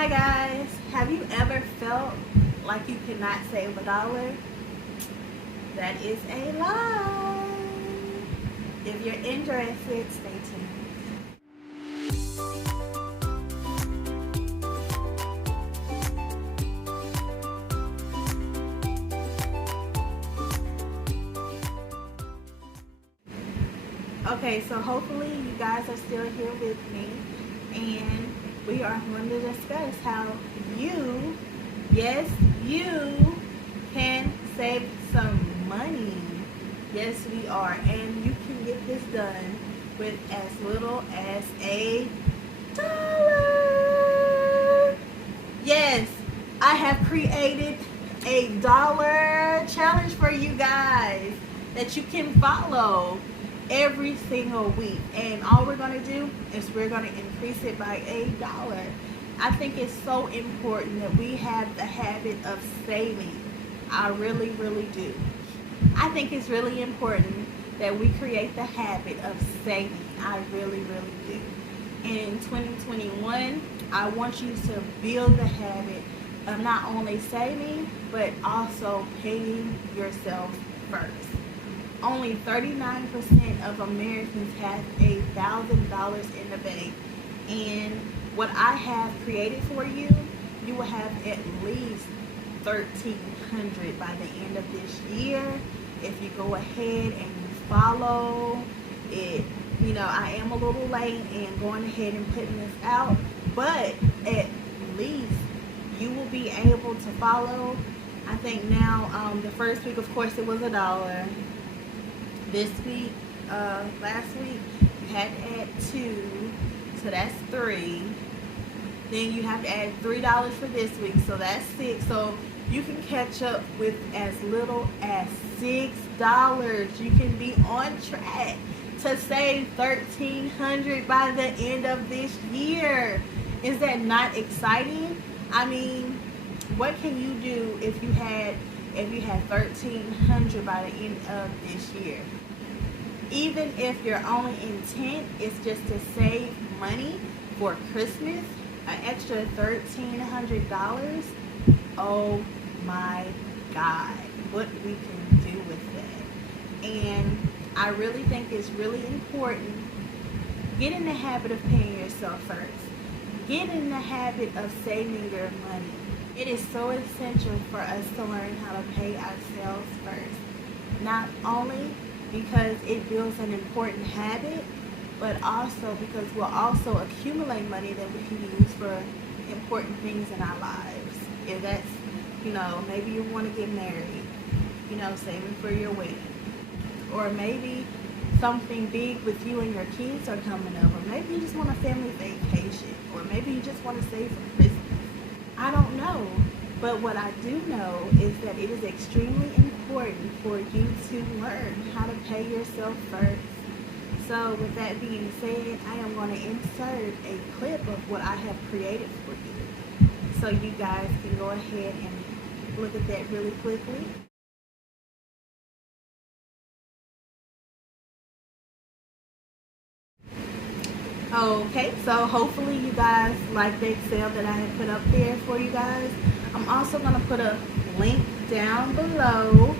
Hi guys, have you ever felt like you cannot save a dollar? That is a lie. If you're interested, stay tuned. Okay, so hopefully you guys are still here with me, and we are going to discuss how you, yes, you can save some money. Yes, we are, and you can get this done with as little as $1. Yes, I have created a dollar challenge for you guys that you can follow every single week, and all we're going to do is we're going to increase it by $1. I think it's so important that we have the habit of saving. I really do. I think it's really important that we create the habit of saving. I really do. In 2021, I want you to build the habit of not only saving but also paying yourself first. Only 39% of Americans have $1,000 in the bank, and what I have created for you, you will have at least $1,300 by the end of this year if you go ahead and you follow it. You know, I am a little late in going ahead and putting this out, but at least you will be able to follow. I think now, the first week, of course, it was $1. This week, last week, you had to add 2, so that's 3. Then you have to add $3 for this week, so that's 6. So you can catch up with as little as $6. You can be on track to save $1,300 by the end of this year. Is that not exciting? I mean, what can you do if you had $1,300 by the end of this year? Even if your only intent is just to save money for Christmas, an extra $1,300, oh my God, what we can do with that. And I really think it's really important. Get in the habit of paying yourself first. Get in the habit of saving your money. It is so essential for us to learn how to pay ourselves first. Not only because it builds an important habit, but also because we'll also accumulate money that we can use for important things in our lives. If that's, maybe you want to get married, saving for your wedding. Or maybe something big with you and your kids are coming up. Or maybe you just want a family vacation. Or maybe you just want to save for Christmas. I don't know. But what I do know is that it is extremely important for you to learn how to pay yourself first. So with that being said, I am going to insert a clip of what I have created for you, so you guys can go ahead and look at that really quickly. Okay, so hopefully you guys like the Excel that I have put up there for you guys. I'm also going to put a link down below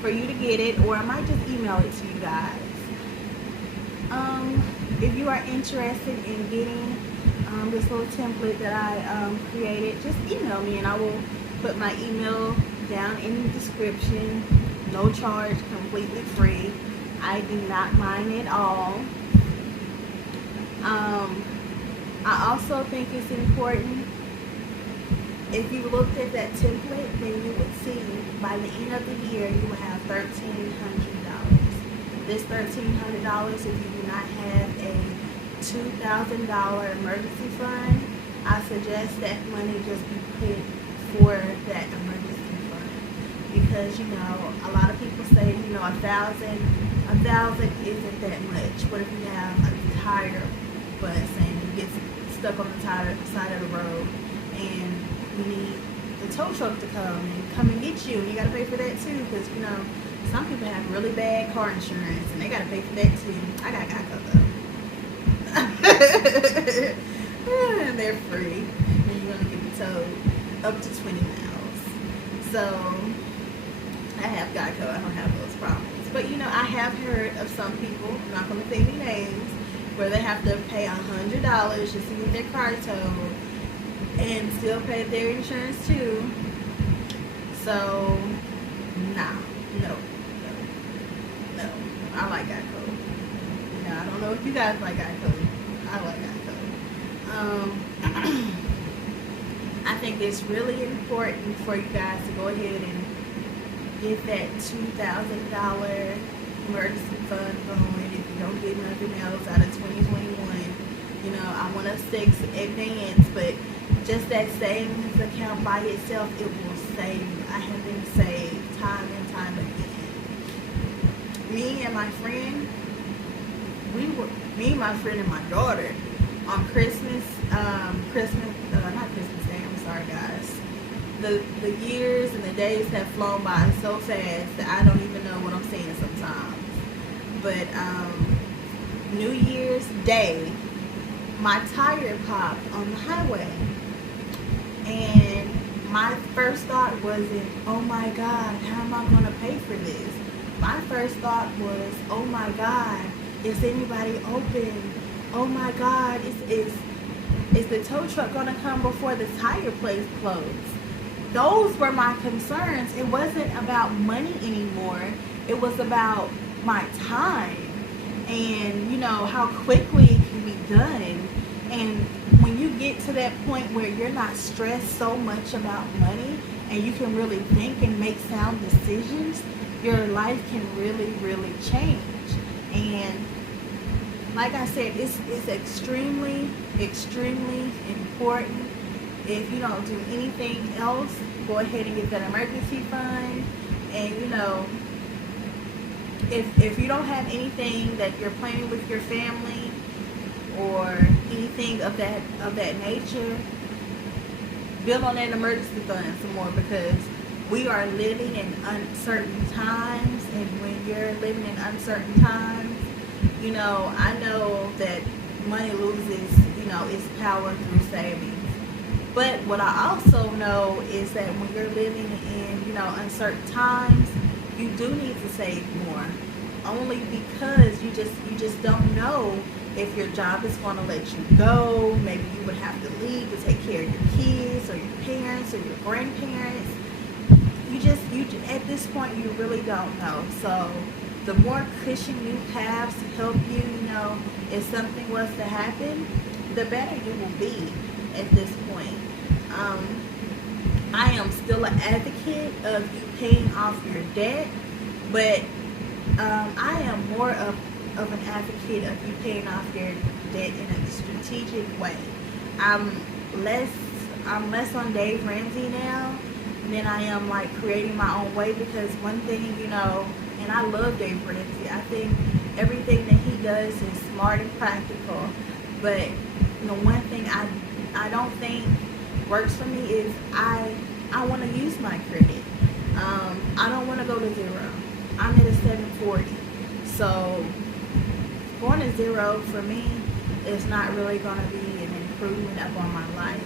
for you to get it, or I might just email it to you guys. If you are interested in getting this little template that I created, just email me and I will put my email down in the description. No charge, completely free. I do not mind at all. I also think it's important, if you looked at that template, then you would see by the end of the year you will have $1,300. This $1,300, if you do not have a $2,000 emergency fund, I suggest that money just be put for that emergency fund. Because, a lot of people say, $1,000 isn't that much. What if you have a tire bus and you get stuck on the side of the road and you need the tow truck to come and get you, and you got to pay for that too, because some people have really bad car insurance and they got to pay for that too. I got Geico though. They're free, and you're gonna get up to 20 miles. So I have Geico. I don't have those problems. But you know, I have heard of some people, I'm not going to say any names, where they have to pay $100 just to get their car towed and still pay their insurance too. So, nah, no. I like Geico. You know, I don't know if you guys like Geico. I like Geico. I think it's really important for you guys to go ahead and get that $2,000 emergency fund going. If you don't get nothing else out of 2021, you know, I want to say advance, but just that savings account by itself, it will save you. I have been saved time and time again. Me and my friend, me, my friend, and my daughter on Christmas, not Christmas Day, I'm sorry guys. The years and the days have flown by so fast that I don't even know what I'm saying sometimes. But New Year's Day, my tire popped on the highway. And my first thought wasn't, oh my God, how am I going to pay for this? My first thought was, oh my God, is anybody open? Oh my God, is the tow truck going to come before the tire place closed? Those were my concerns. It wasn't about money anymore. It was about my time and, you know, how quickly it can be done. And when you get to that point where you're not stressed so much about money and you can really think and make sound decisions, your life can really, really change. And like I said, it's extremely, extremely important. If you don't do anything else, go ahead and get that emergency fund. And you know, if you don't have anything that you're planning with your family or anything of that nature, build on that emergency fund some more, because we are living in uncertain times. And when you're living in uncertain times, you know, I know that money loses, you know, its power through savings. But what I also know is that when you're living in, you know, uncertain times, you do need to save more. Only because you just don't know if your job is going to let you go. Maybe you would have to leave to take care of your kids or your parents or your grandparents. You at this point, you really don't know. So the more cushion you have to help you, you know, if something was to happen, the better you will be at this point. I am still an advocate of you paying off your debt, but I am more of an advocate of you paying off your debt in a strategic way. I'm less on Dave Ramsey now than I am like creating my own way, because one thing, you know, and I love Dave Ramsey. I think everything that he does is smart and practical. But you know, one thing I don't think works for me is I want to use my credit. I don't want to go to zero. I'm at a 740. So going to zero for me is not really going to be an improvement upon my life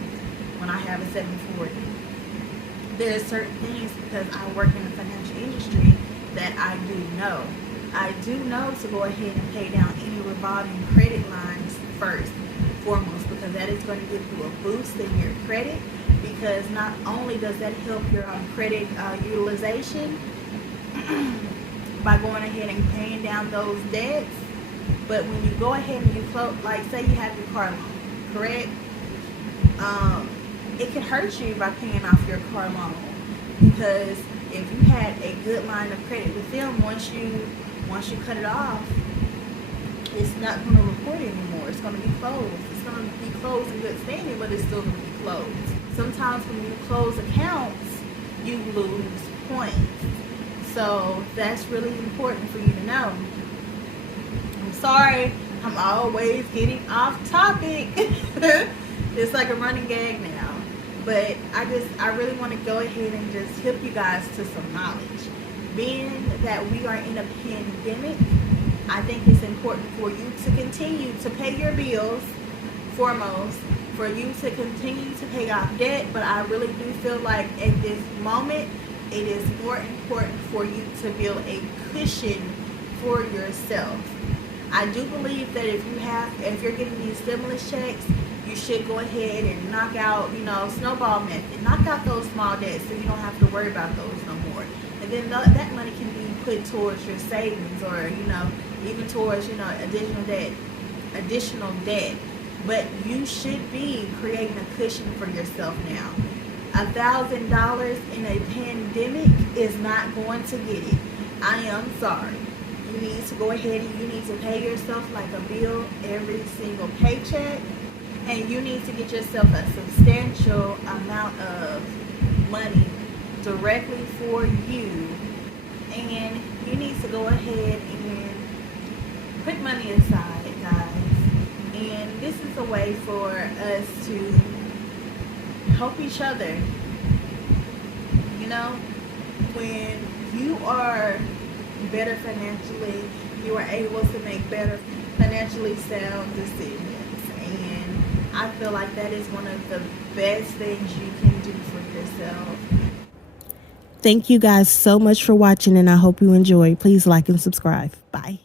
when I have a 740. There's certain things, because I work in the financial industry, that I do know. I do know to go ahead and pay down any revolving credit lines first, foremost, because that is going to give you a boost in your credit. Because not only does that help your credit utilization by going ahead and paying down those debts, but when you go ahead and you close, like say you have your car loan, correct? It can hurt you by paying off your car loan, because if you had a good line of credit with them, once you cut it off, it's not going to report anymore. It's going to be closed. It's going to be closed in good standing, but it's still going to be closed. Sometimes when you close accounts, you lose points. So that's really important for you to know. I'm sorry, I'm always getting off topic. It's like a running gag now. But I really want to go ahead and just hip you guys to some knowledge. Being that we are in a pandemic, I think it's important for you to continue to pay your bills foremost, for you to continue to pay off debt, but I really do feel like at this moment it is more important for you to build a cushion for yourself. I do believe that if you're getting these stimulus checks, you should go ahead and knock out, snowball method. Knock out those small debts so you don't have to worry about those no more. And then that money can be put towards your savings, or, even towards, additional debt. But you should be creating a cushion for yourself now. $1,000 in a pandemic is not going to get it. I am sorry. You need to go ahead and you need to pay yourself like a bill every single paycheck. And you need to get yourself a substantial amount of money directly for you. And you need to go ahead and put money aside, guys. And this is a way for us to help each other. When you are better financially, you are able to make better financially sound decisions. And I feel like that is one of the best things you can do for yourself. Thank you guys so much for watching, and I hope you enjoy. Please like and subscribe. Bye.